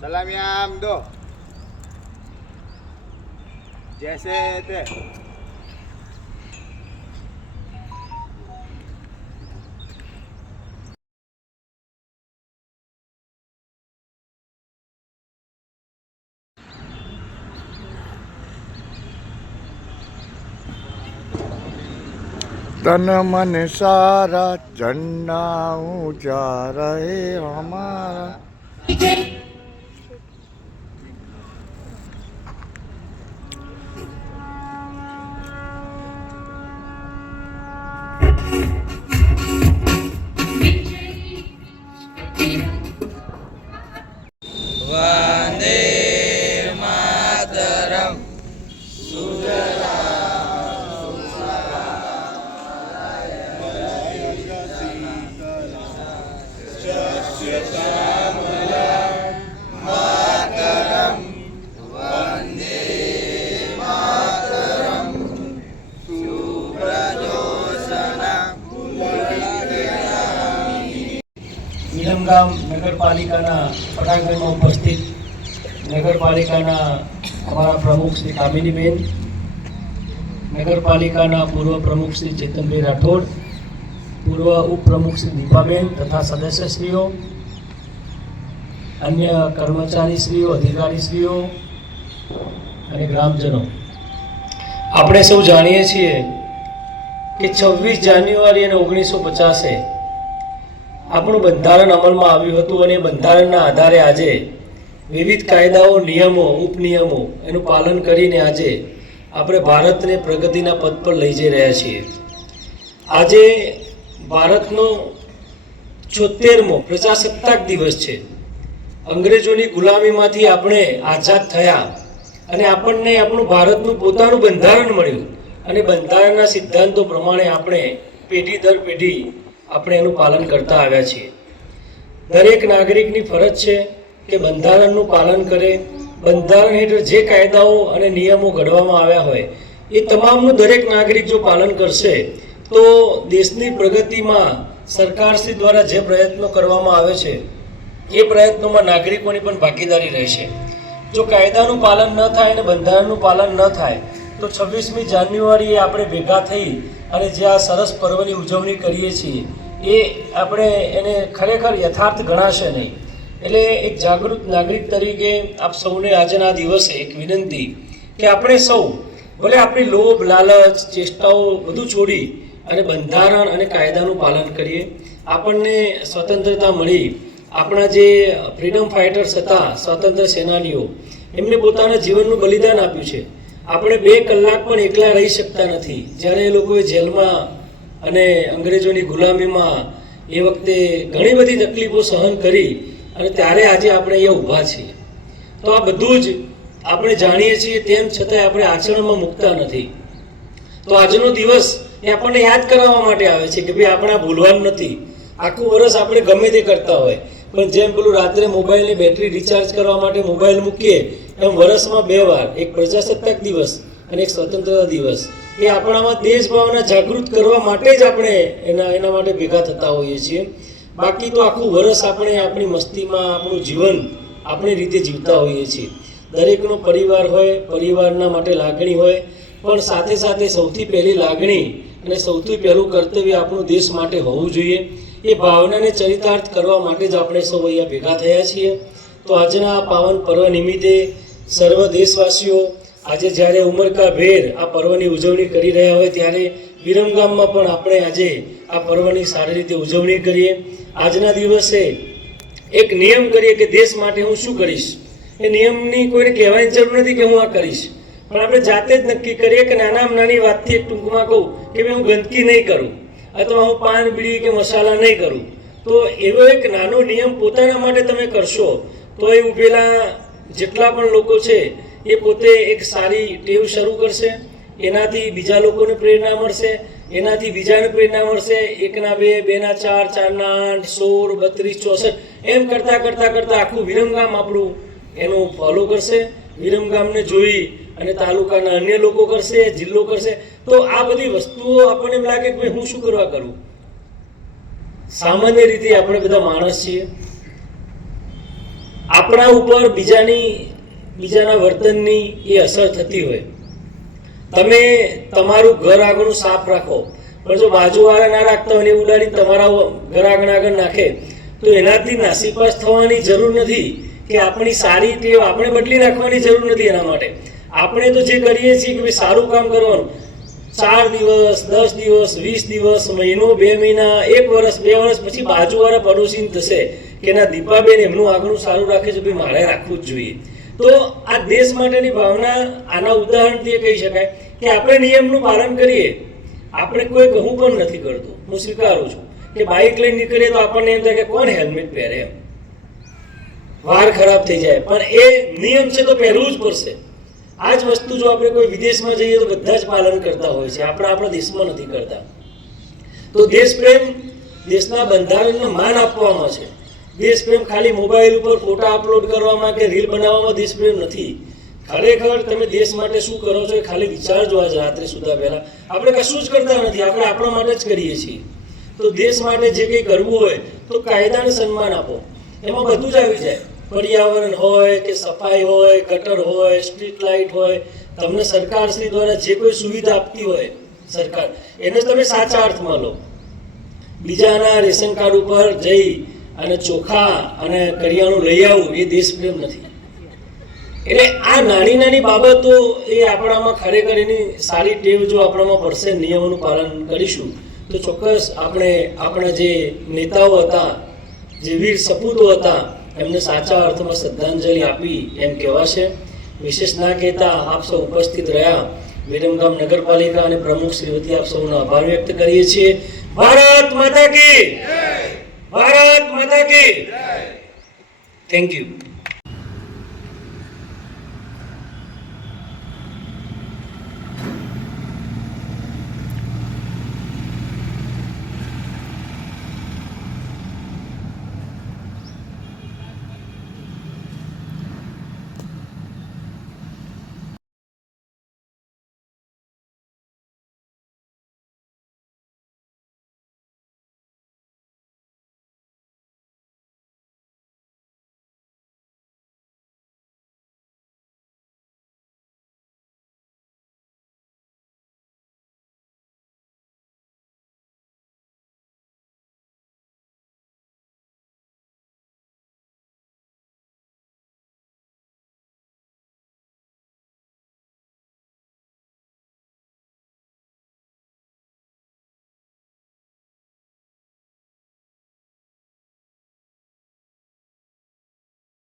सलामी आम दो जैसे थे। तन मन सारा झंडा ऊंचा रहे हमारा। वंदे मातरम। વિરમગામ નગરપાલિકાના પટાંગણમાં ઉપસ્થિત નગરપાલિકાના અમારા પ્રમુખ શ્રી કામિનીબેન, નગરપાલિકાના પૂર્વ પ્રમુખ શ્રી ચેતનભાઈ રાઠોડ, પૂર્વ ઉપપ્રમુખ શ્રી દીપાબેન તથા સદસ્યશ્રીઓ, અન્ય કર્મચારીશ્રીઓ, અધિકારીશ્રીઓ અને ગ્રામજનો, આપણે સૌ જાણીએ છીએ કે 26 જાન્યુઆરી અને 1950 આપણું બંધારણ અમલમાં આવ્યું હતું અને બંધારણના આધારે આજે વિવિધ કાયદાઓ, નિયમો, ઉપનિયમો એનું પાલન કરીને આજે આપણે ભારતને પ્રગતિના પથ પર લઈ જઈ રહ્યા છીએ. આજે ભારતનો 76મો પ્રજાસત્તાક દિવસ છે. અંગ્રેજોની ગુલામીમાંથી આપણે આઝાદ થયા અને આપણને આપણું ભારતનું પોતાનું બંધારણ મળ્યું અને બંધારણના સિદ્ધાંતો પ્રમાણે આપણે પેઢી દર પેઢી આપણે એનું પાલન કરતા આવ્યા છીએ. દરેક નાગરિકની ફરજ છે કે બંધારણનું પાલન કરે. બંધારણ હેઠળ જે કાયદાઓ અને નિયમો ઘડવામાં આવ્યા હોય એ તમામનું દરેક નાગરિક જો પાલન કરશે તો દેશની પ્રગતિમાં સરકારશ્રી દ્વારા જે પ્રયત્નો કરવામાં આવે છે એ પ્રયત્નોમાં નાગરિકોની પણ ભાગીદારી રહેશે. જો કાયદાનું પાલન ન થાય અને બંધારણનું પાલન ન થાય તો 26મી જાન્યુઆરીએ આપણે ભેગા થઈ અને જે આ સરસ પર્વની ઉજવણી કરીએ છીએ એ આપણે એને ખરેખર યથાર્થ ગણાશે નહીં. એટલે એક જાગૃત નાગરિક તરીકે આપ સૌને આજના દિવસે એક વિનંતી કે આપણે સૌ ભલે આપણી લોભ, લાલચ, ચેષ્ટાઓ બધું છોડી અને બંધારણ અને કાયદાનું પાલન કરીએ. આપણને સ્વતંત્રતા મળી, આપણા જે ફ્રીડમ ફાઇટર્સ હતા, સ્વાતંત્ર્ય સેનાનીઓ, એમને પોતાના જીવનનું બલિદાન આપ્યું છે. આપણે 2 કલાક પણ એકલા રહી શકતા નથી. જ્યારે એ લોકોએ જેલમાં અને અંગ્રેજોની ગુલામીમાં એ વખતે ઘણી બધી તકલીફો સહન કરી અને ત્યારે આજે આપણે અહીંયા ઊભા છીએ. તો આ બધું જ આપણે જાણીએ છીએ, તેમ છતાંય આપણે આચરણમાં મૂકતા નથી. તો આજનો દિવસ એ આપણને યાદ કરાવવા માટે આવે છે કે ભાઈ આપણે આ ભૂલવાનું નથી. આખું વર્ષ આપણે ગમે તે કરતા હોય પણ જેમ પેલું રાત્રે મોબાઈલની બેટરી રિચાર્જ કરવા માટે મોબાઈલ મૂકીએ એમ વર્ષમાં 2 વાર, એક પ્રજાસત્તાક દિવસ અને એક સ્વતંત્રતા દિવસ, એ આપણામાં દેશભાવના જાગૃત કરવા માટે જ આપણે એના માટે ભેગા થતા હોઈએ છીએ. બાકી તો આખું વર્ષ આપણે આપણી મસ્તીમાં આપણું જીવન આપણી રીતે જીવતા હોઈએ છીએ. દરેકનો પરિવાર હોય, પરિવારના માટે લાગણી હોય, પણ સાથે સાથે સૌથી પહેલી લાગણી અને સૌથી પહેલું કર્તવ્ય આપણું દેશ માટે હોવું જોઈએ. એ ભાવનાને ચરિતાર્થ કરવા માટે જ આપણે સૌ અહીંયા ભેગા થયા છીએ. તો આજના પાવન પર્વ નિમિત્તે સર્વ દેશવાસીઓ આજે જ્યારે ઉમળકાભેર આ પર્વની ઉજવણી કરી રહ્યા હોય ત્યારે વિરમગામમાં પણ આપણે આજે આ પર્વની સારી રીતે ઉજવણી કરીએ. આજના દિવસે એક નિયમ કરીએ કે દેશ માટે હું શું કરીશ. એ નિયમની કોઈને કહેવાની જરૂર નથી કે હું આ કરીશ, પણ આપણે જાતે જ નક્કી કરીએ કે નાનામાં નાની વાતથી એક ટૂંકમાં કહું કે ભાઈ હું ગંદકી નહીં કરું અથવા હું પાન, બીડી કે મસાલા નહીં કરું. તો એવો એક નાનો નિયમ પોતાના માટે તમે કરશો તો એ ઉભેલા જેટલા પણ લોકો છે એ પોતે એક સારી ટેવ શરૂ કરશે. એનાથી બીજા લોકોને પ્રેરણા મળશે, એનાથી બીજાને પ્રેરણા મળશે. 1 ના 2, 2 ના 4, 4 ના 8, 16, 32, 64 એમ કરતાં કરતાં કરતાં આખું વિરમગામ આપણું એનું ફોલો કરશે. વિરમગામને જોઈ અને તાલુકાના અન્ય લોકો કરશે, જિલ્લો કરશે. તો આ બધી વસ્તુઓ આપણને એમ લાગે કે ભાઈ હું શું કરવા કરું. સામાન્ય રીતે આપણે બધા માણસ છીએ, આપણા ઉપર બીજાના વર્તનની એ અસર થતી હોય. તમે તમારું ઘર આગળ સાફ રાખો, પણ જો બાજુવાળા ના રાખતા હોય ને ઉડાડીને તમારા ઘર આગળ નાખે તો એનાથી નાસીપાસ થવાની જરૂર નથી કે આપણી સારી ટેવ આપણે બદલી નાખવાની જરૂર નથી. એના માટે આપણે તો જે કરીએ છીએ કે ભાઈ સારું કામ કરવાનું, 4 દિવસ 10 દિવસ 20 દિવસ મહિનો 2 મહિના 1 વર્ષ 2 વર્ષ પછી બાજુવાળા પડોશી થશે કે ના દીપાબેન એમનું આગળ સારું રાખે છે, ભાઈ મારે રાખવું જ જોઈએ. તો આ દેશ માટેની ભાવના આના ઉદાહરણથી કહી શકાય કે આપણે નિયમનું પાલન કરીએ. આપણે કોઈ કહું પણ નથી કરતું, હું સ્વીકારું છું કે બાઇક લઈને નીકળીએ તો આપણને એમ થાય કે કોણ હેલ્મેટ પહેરે, એમ વાર ખરાબ થઈ જાય, પણ એ નિયમ છે તો પહેરવું જ પડશે. આ જ વસ્તુ જો આપણે કોઈ વિદેશમાં જઈએ તો બધા જ પાલન કરતા હોય છે, આપણા દેશમાં નથી કરતા. તો દેશપ્રેમ દેશના બંધારણને માન આપવામાં છે. દેશપ્રેમ ખાલી મોબાઈલ ઉપર ફોટા અપલોડ કરવામાં કે રીલ બનાવવામાં દેશપ્રેમ નથી. ખરેખર તમે દેશ માટે શું કરો છો એ ખાલી વિચારજો. આજ રાત્રે સુધા પહેલા આપણે કશું જ કરતા નથી, આપણે આપણા માટે જ કરીએ છીએ. તો દેશ માટે જે કંઈ કરવું હોય તો કાયદાને સન્માન આપો, એમાં બધું જ આવી જાય. પર્યાવરણ હોય કે સફાઈ હોય, ગટર હોય, સ્ટ્રીટ લાઇટ હોય, તમને સરકારશ્રી દ્વારા જે કોઈ સુવિધા આપતી હોય સરકાર, એને તમે સાચા અર્થમાં લો. બીજાના રેશન કાર્ડ ઉપર જઈ અને ચોખા અને કરિયાણું લઈ આવવું એ દેશપ્રેમ નથી. એટલે આ નાની બાબતો એ આપણામાં ખરેખર એની સારી ટેવ જો આપણામાં પડશે, નિયમોનું પાલન કરીશું તો ચોક્કસ આપણે આપણા જે નેતાઓ હતા, જે વીર સપૂતો હતા, એમને સાચા અર્થમાં શ્રદ્ધાંજલિ આપી એમ કહેવાશે. વિશેષ ના કહેતા આપ સૌ ઉપસ્થિત રહ્યા વિરમગામ નગરપાલિકા અને પ્રમુખ શ્રી વતી આપ સૌનો આભાર વ્યક્ત કરીએ છીએ. ભારત માતા કી, ભારત માતા કી. Thank you.